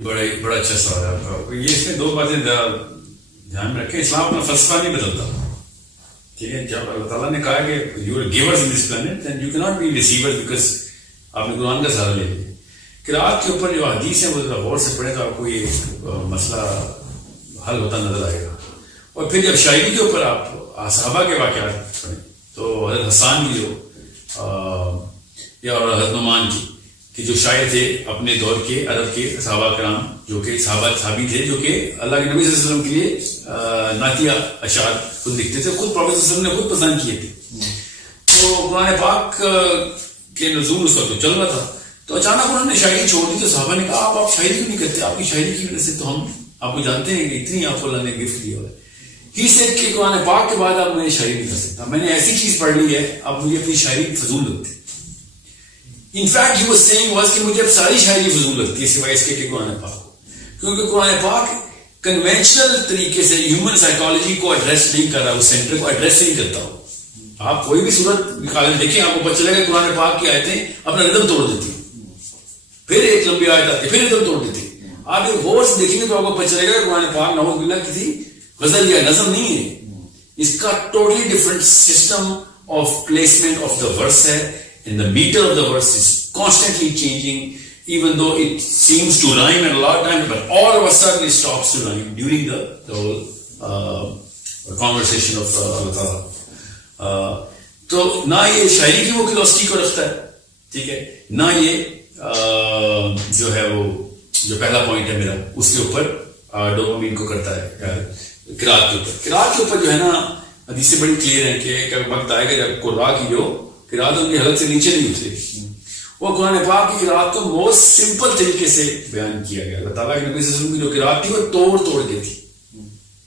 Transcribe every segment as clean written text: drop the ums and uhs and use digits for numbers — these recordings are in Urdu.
بڑا اچھا سوال ہے آپ کا. یہ اس میں دو باتیں دھیان میں رکھیں. اسلام اپنا فلسفہ نہیں بدلتا. ٹھیک ہے, جب اللہ تعالیٰ نے کہا کہ you are givers in this planet then you کی ناٹ بی ریسیورز, بیکاز آپ نے قرآن کا سہارا لے لیا. قرأت کے اوپر جو حدیث ہیں وہ ذرا غور سے پڑھیں تو آپ کو یہ مسئلہ حل ہوتا نظر آئے گا. اور پھر جب شاعری کے اوپر آپ صحابہ کے واقعات پڑھیں تو حضرت حسان کی جو یا حضرت نعمان کی کہ جو شاعر تھے اپنے دور کے عرب کے صحابہ کرام جو کہ صحابی تھے, جو کہ اللہ کے نبی صلی اللہ علیہ وسلم کے لیے نعتیہ اشعار خود لکھتے تھے, خود پروفیسر صلی اللہ علیہ وسلم نے خود پسند کیے تھے. تو قرآن پاک کے نزول اس وقت چل رہا تھا, تو اچانک انہوں نے شاعری چھوڑ دی. تو صحابہ نے کہا آپ شاعری کیوں نہیں کرتے, آپ کی شاعری کی وجہ سے تو ہم آپ کو جانتے ہیں کہ اتنی آپ کو اللہ نے گفٹ دی ہے. ہی سے کہ قرآن پاک کے بعد آپ میں شاعری نہیں کر سکتا, میں نے ایسی چیز پڑھ لی ہے اب مجھے اپنی شاعری فضول لگتی. In fact he was saying was کہ مجھے اب ساری شاعری فضول لگتی ہے سوائے اس کے کہ قرآن پاک کو, کیونکہ قرآن پاک کنونشنل طریقے سے ہیومن سائیکالوجی کو ایڈریس نہیں کر رہا, اس سینٹر کو ایڈریس نہیں کرتا ہو. آپ کوئی بھی صورت نکال دیکھیں آپ کو پتہ چلے گا قرآن پاک کی آیتیں اپنا ردم توڑ دیتی ہیں, پھر ایک لمبی آیت آتی ہے پھر ردم توڑ دیتی ہے. آپ ایک غور سے دیکھیں گے تو آپ کو پتہ چلے گا قرآن پاک نعوذ باللہ کسی غزل یا نظم نہیں ہے, اس کا totally different system of placement of the verse ہے. And the meter of the verse is constantly changing, even though it seems to rhyme at a lot of times, but all of a sudden it stops to rhyme during the whole conversation of Allah Ta'ala. تو نہ یہ شاعری کی وہ کلوسٹی کو رکھتا ہے, ٹھیک ہے, نہ یہ جو ہے وہ جو پہلا پوائنٹ ہے میرا اس کے اوپر ڈوپامین کو کرتا ہے. قرأت کے اوپر جو ہے نا حدیثیں بڑی کلیئر ہیں کہ وقت آئے گا جب قرآن کی جو قرأت ان کی حلق سے نیچے نہیں اترے گی. وہ قرآن پاک کی قرأت کو موسٹ سمپل طریقے سے بیان کیا گیا. اللہ تعالیٰ کے نبی صلی اللہ علیہ وسلم کی جو قرأت تھی وہ توڑ کے تھی.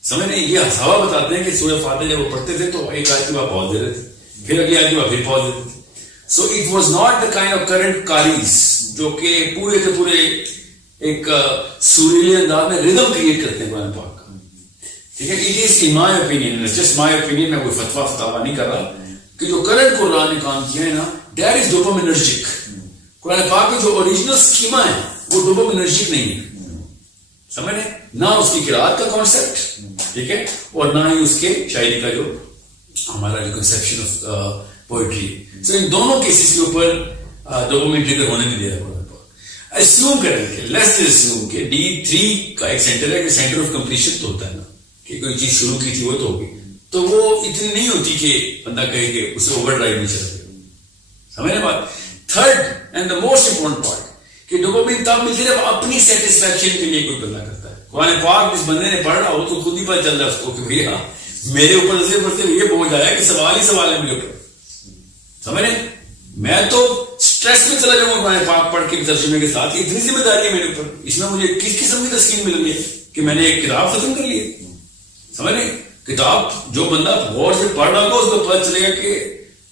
سمجھ نہیں, یہ صحابہ بتاتے ہیں کہ سورہ فاتحہ جب وہ پڑھتے تھے تو ایک آیت کی بات پہنچ دیتے تھے, پھر اگلی آیت کی بات پھر پہنچ دیتے تھے. So it was not the kind of current قاریز جو کہ پورے کے پورے ایک سریلے انداز میں ردم کریٹ کرتے ہیں قرآن پاک کا, ٹھیک ہے. It is in my opinion, just my opinion, میں کوئی فتویٰ نہیں کر رہا, کہ جو کرنٹ قرآن نے کام کیا ہے نا دیٹ از ڈوپامینرجک. قرآن پاک کی جو اوریجنل اسکیما ہے وہ ڈوپامینرجک نہیں ہے, سمجھ رہے, نہ اس کی قرأت کا کانسیپٹ, ٹھیک ہے, اور نہ ہی اس کے شاعری کا جو ہمارا جو کنسیپشن آف پوئٹری. سو ان دونوں کیسز کے اوپر ڈوپامین ٹریگر ہونے نہیں دے رہا قرآن پاک. اسیوم کریں کہ لیٹس اسیوم کہ D3 کا ایک سینٹر ہے کہ سینٹر آف کمپلیشن تو ہوتا ہے نا, کہ کوئی چیز شروع کی تھی وہ تو ہوگی, تو وہ اتنی نہیں ہوتی کہ بندہ کہے کہ اسے اوور ڈرائیو نہیں چل رہے. سمجھنے بات. Third and the most important point کہ ڈوپامین تب ملتی ہے جب اپنی سیٹسفیکشن کے لیے کوئی بندہ کرتا ہے. قرآن پاک جس بندے نے پڑھ رہا ہو تو خود ہی پتہ چل رہا ہے اس کو کہ بھیا میرے اوپر نظر پڑتے ہوئے یہ پہنچ آیا کہ سوال ہی سوال ہے میرے اوپر. سمجھ رہے, میں تو اسٹریس میں چلا جاؤں گا قرآن پاک پڑھ کے ترجمے کے ساتھ. اتنی ذمہ داری ہے میرے اوپر, اس میں مجھے کس قسم کی تسکین مل رہی ہے کہ میں نے ایک کتاب ختم کر لی ہے. سمجھ رہے, کتاب جو بندہ غور سے پڑھ رہا ہوگا اس کو پتہ چلے گا کہ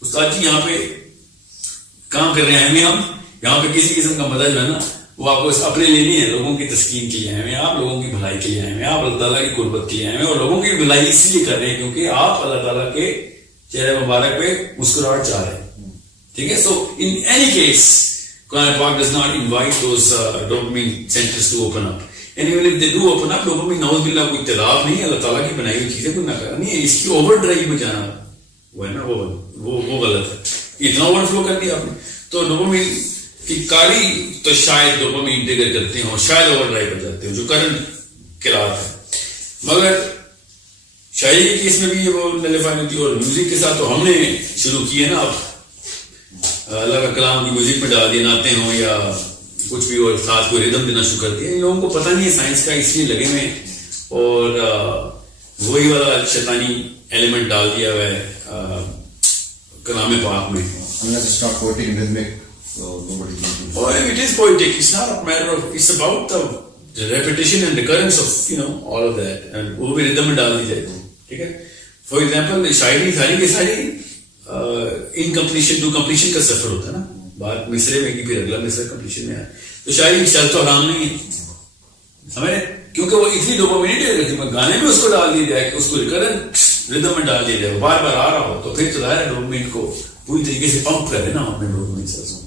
استاد جی یہاں پہ کام کر رہے ہیں ہم یہاں پہ کسی قسم کا مدد جو ہے نا وہ آپ کو اپنے لیے نہیں ہے, لوگوں کی تسکین کے لیے آئے ہیں, آپ لوگوں کی بھلائی کے لیے آئے ہیں, آپ اللہ تعالیٰ کی قربت کے لیے آئے ہیں, اور لوگوں کی بھلائی اس لیے کر رہے ہیں کیونکہ آپ اللہ تعالیٰ کے چہرے مبارک پہ مسکراہٹ چاہ رہے ہیں, ٹھیک ہے. سو ان اینی کیس قرآن پاک does not invite those dopamine centres to open up. And even if they do open up, dopamine نعوذ باللہ کوئی اختلاف نہیں ہے, اللہ تعالیٰ کی بنائی ہوئی چیزیں کوئی نہ کرنا نہیں ہے. اس کی اوور ڈرائیو میں جانا وہ ہے نا وہ غلط ہے. اتنا اوور فلو کر دیا آپ نے. تو ڈوپامین کی کاری تو شاید ڈوپامین ٹریگر کرتے ہیں اور شاید اوور ڈرائیو کر جاتے ہیں جو کرنٹ قرأت ہے. مگر شاعری کے کیس میں بھی یہ وہ نلیفائی ہوتی ہے, اور میوزک کے ساتھ تو ہم نے شروع کی ہے نا, اب اللہ کا کلام کی میوزک میں ڈال دیے ناتے ہوں یا کچھ بھی اور ساتھ کو ریدم دینا شروع کر دیا. ان لوگوں کو پتہ نہیں ہے سائنس کا, اس لیے لگے ہوئے اور وہی والا شیطانی ایلیمنٹ ڈال دیا ہوا ہے کلام پاک میں. It is poetic. It's not a matter of, it's about the repetition and recurrence of all of that, and وہ بھی ریدم میں ڈال دی جائے. ٹھیک ہے. فار ایگزامپل شاعری ساری کی ساری انکمپلیشن ٹو کمپلیشن کا سفر ہوتا ہے نا, بات مصرے میں کی پھر اگلا مصرع کمپلیشن میں آئے, تو شاعری کی چل تو حرام نہیں ہے, سمجھ رہے, کیونکہ وہ اتنی ڈوپامینیٹ رہتی ہے. گانے میں اس کو ڈال دیا جائے کہ اس کو ریکرنٹ ردم میں ڈال دیا جائے, بار بار آ رہا ہو, تو پھر تو ظاہر ہے ڈوپامین کو پوری طریقے سے پمپ کر دینا اپنے ڈوپامین سے.